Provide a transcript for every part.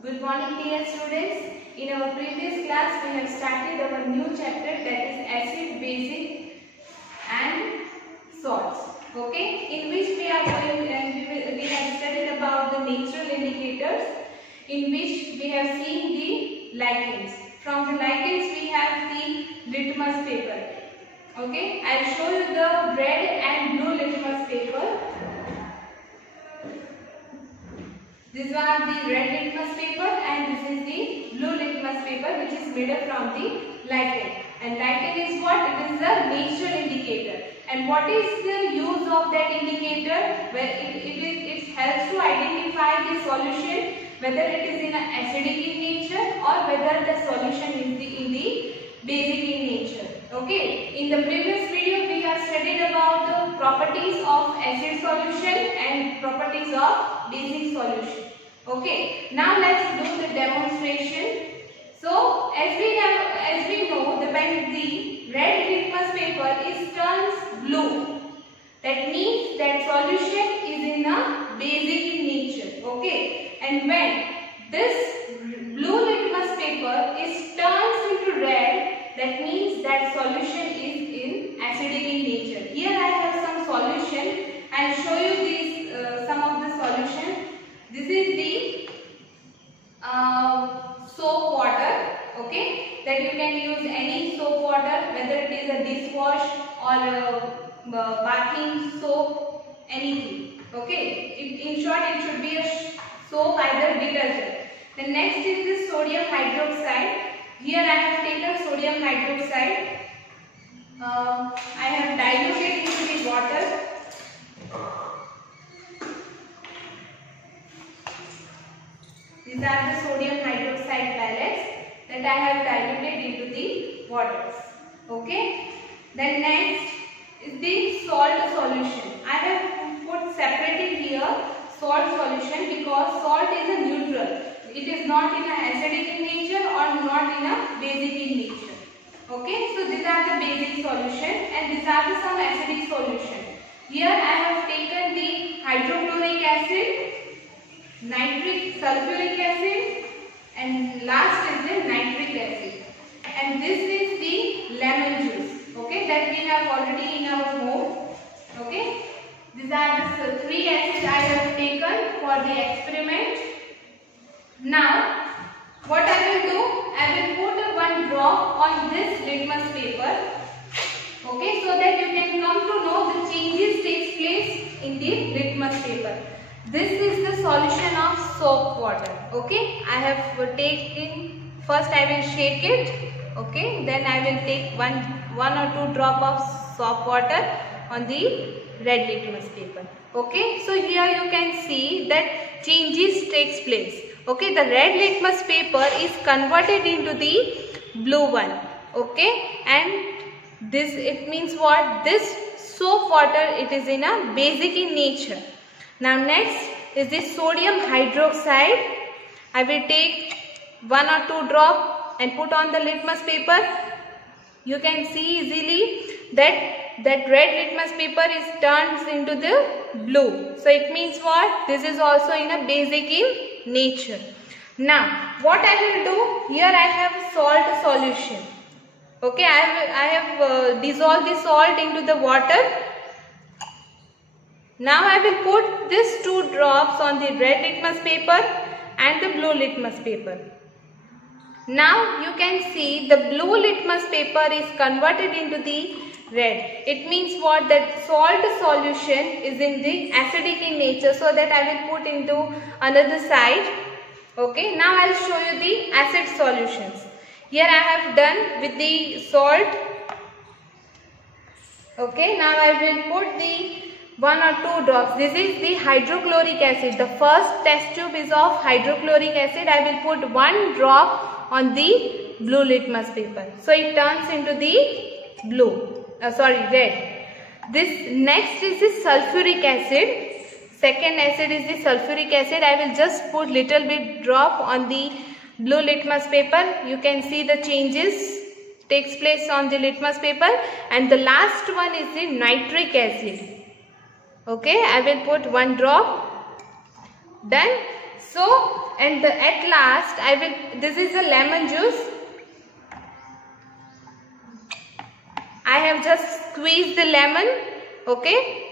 Good morning dear students. In our previous class we have started our new chapter, that is acid, basic and salts. Okay, in which we are going and we have studied about the natural indicators, in which we have seen the lichens. From the lichens we have the litmus paper. Okay, I will show you the red and blue litmus paper. These are the red litmus paper and this is the blue litmus paper, which is made up from the lichen. And lichen is what? It is the natural indicator. And what is the use of that indicator? Well, it helps to identify the solution, whether it is in acidic in nature or whether the solution is in the basic in nature. Okay. In the previous video we have studied about the properties of acid solution and properties of basic solution. Okay. Now let's do the demonstration. So as we know, when the red litmus paper is turns blue, that means that solution is in a basic in nature. Okay. And when this blue litmus paper is turns into red, that means that solution is in acidic in nature. Here I have some solution. I will show you these some of the solution. This is the soap water. Okay, that you can use any soap water, whether it is a dishwash or bathing soap, anything. Okay, in short it should be a soap, either detergent. The next is the sodium hydroxide. Here I have taken sodium hydroxide. I have diluted into the water. These are the sodium hydroxide pellets that I have diluted into the waters. Okay. Then next is the salt solution. I have put separated here salt solution because salt is a neutral. It is not in a acidic in nature or not in a basic in nature. Okay, so these are the basic solution and these are the some acidic solution. Here I have taken the hydrochloric acid, sulfuric acid, and last is the nitric acid. And this is the lemon juice. Okay, that we have already in our home. Okay, these are the three acids I have taken for the experiment. Now, what I will do, I will put one drop on this litmus paper, okay, so that you can come to know the changes takes place in the litmus paper. This is the solution of soap water. Okay, I have taken, first I will shake it, okay, then I will take one or two drop of soap water on the red litmus paper. Okay, so here you can see that changes takes place. Okay, the red litmus paper is converted into the blue one. Okay, and this, it means what? This soap water, it is in a basic in nature. Now next is the sodium hydroxide. I will take one or two drop and put on the litmus paper. You can see easily that red litmus paper is turned into the blue. So it means what? This is also in a basic in nature. Now what I will do, here I have salt solution. Okay, I have dissolved the salt into the water. Now I will put these two drops on the red litmus paper and the blue litmus paper. Now you can see the blue litmus paper is converted into the red. It means what? That salt solution is in the acidic in nature, so that I will put into another side. Okay, now I will show you the acid solutions. Here I have done with the salt. Okay, now I will put the one or two drops. This is the hydrochloric acid. The first test tube is of hydrochloric acid. I will put one drop on the blue litmus paper. So it turns into the blue. Red. This next is the sulfuric acid. Second acid is the sulfuric acid. I will just put little bit drop on the blue litmus paper. You can see the changes takes place on the litmus paper. And the last one is the nitric acid. Okay, I will put one drop. Then So, and at last this is the lemon juice. I have just squeezed the lemon, okay,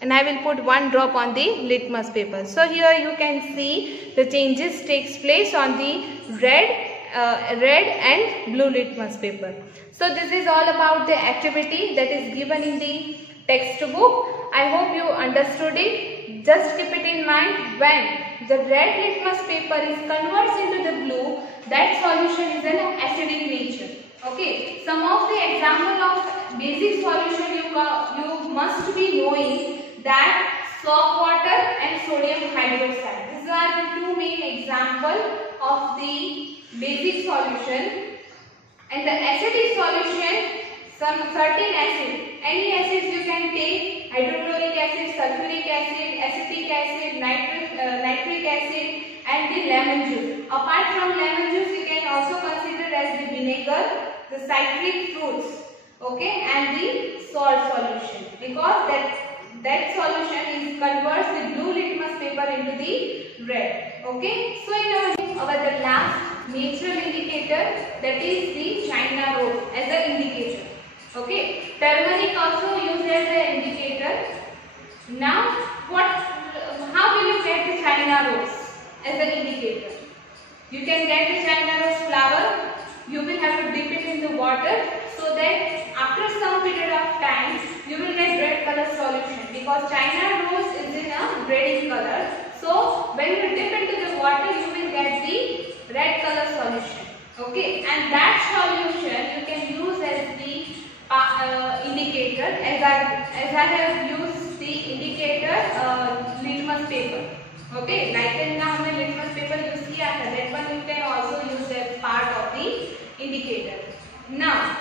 and I will put one drop on the litmus paper. So here you can see the changes takes place on the red and blue litmus paper. So this is all about the activity that is given in the textbook. I hope you understood it. Just keep it in mind, when the red litmus paper is converts into the blue, that solution is an acidic nature. Okay, some of the example of basic solution you must be knowing that salt water and sodium hydroxide. These are the two main examples of the basic solution. And the acidic solution, some certain acid, any acids you can take, hydrochloric acid, sulfuric acid, acetic acid, nitric acid, and the lemon juice. Apart from lemon juice, you can also consider as the vinegar, the citric fruits, okay, and the salt solution, because that solution converts the blue litmus paper into the red. Okay, so in our the last natural indicator, that is the China rose as an indicator. Okay, turmeric also used as an indicator. Now, how will you get the China rose as an indicator? You can get the China rose flower. You will have to dip it in the water, so that after some period of time you will get red color solution, because China rose is in a reddish color. So when you dip into the water, you will get the red color solution. Okay, and that solution you can use as the indicator, as I have used the indicator litmus paper. Okay, like in now हमने litmus paper use किया था, that one you can also use as part of the indicator. Now,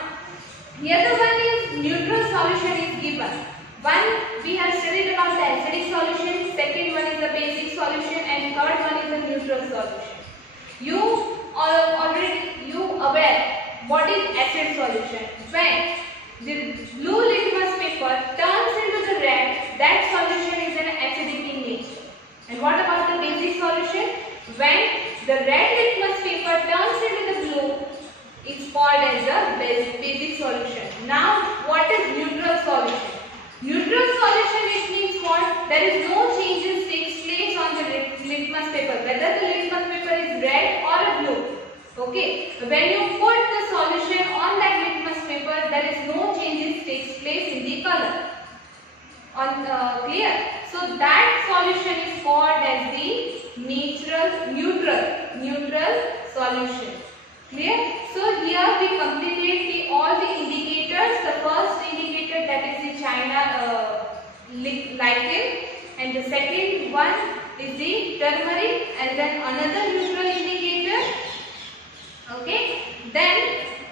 the other one is neutral solution is given. One we have studied about the acidic solution, second one is the basic solution, and third one is the neutral solution. You aware what is acid solution? When the blue litmus paper turns into the red, that solution is an acidic in nature. And what about the basic solution? When the red litmus paper turns into the blue, it's called as a basic solution. Now, what is neutral solution? Neutral solution, it means what? There is no changes takes place on the litmus paper, whether the litmus paper is red or a blue. Okay, when you put the solution on that litmus paper, there is no changes takes place in the color. Clear? So that solution is called as the neutral solution. Clear? So here we completed all the indicators. The first indicator, that is the China lichen, and the second one is the turmeric, and then another neutral indicator. Okay, then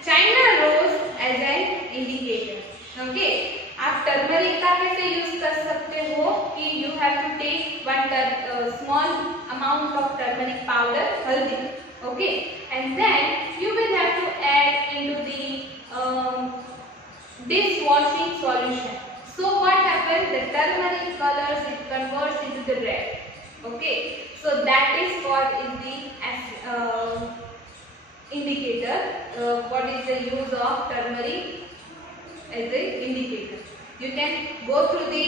China rose as an indicator. Okay, आप turmeric का कैसे use कर सकते हो कि you have to take one small amount of turmeric powder, हल्दी. Okay, and then you will have to add into the dishwashing solution. So what happens? The turmeric colors, it converts into the red. Okay, so that is what is the indicator. What is the use of turmeric as an indicator? You can go through the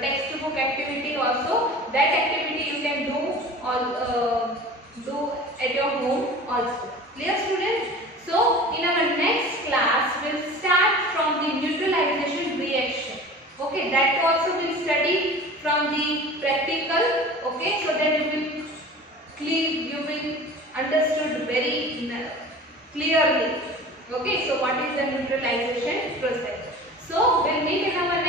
textbook activity also. That activity you can do at your home also. Clear, students? So in our next class we'll start from the neutralization reaction. Okay, that also we'll study from the practical. Okay, so then you will understood very clearly. Okay, so what is the neutralization process? So we'll meet in our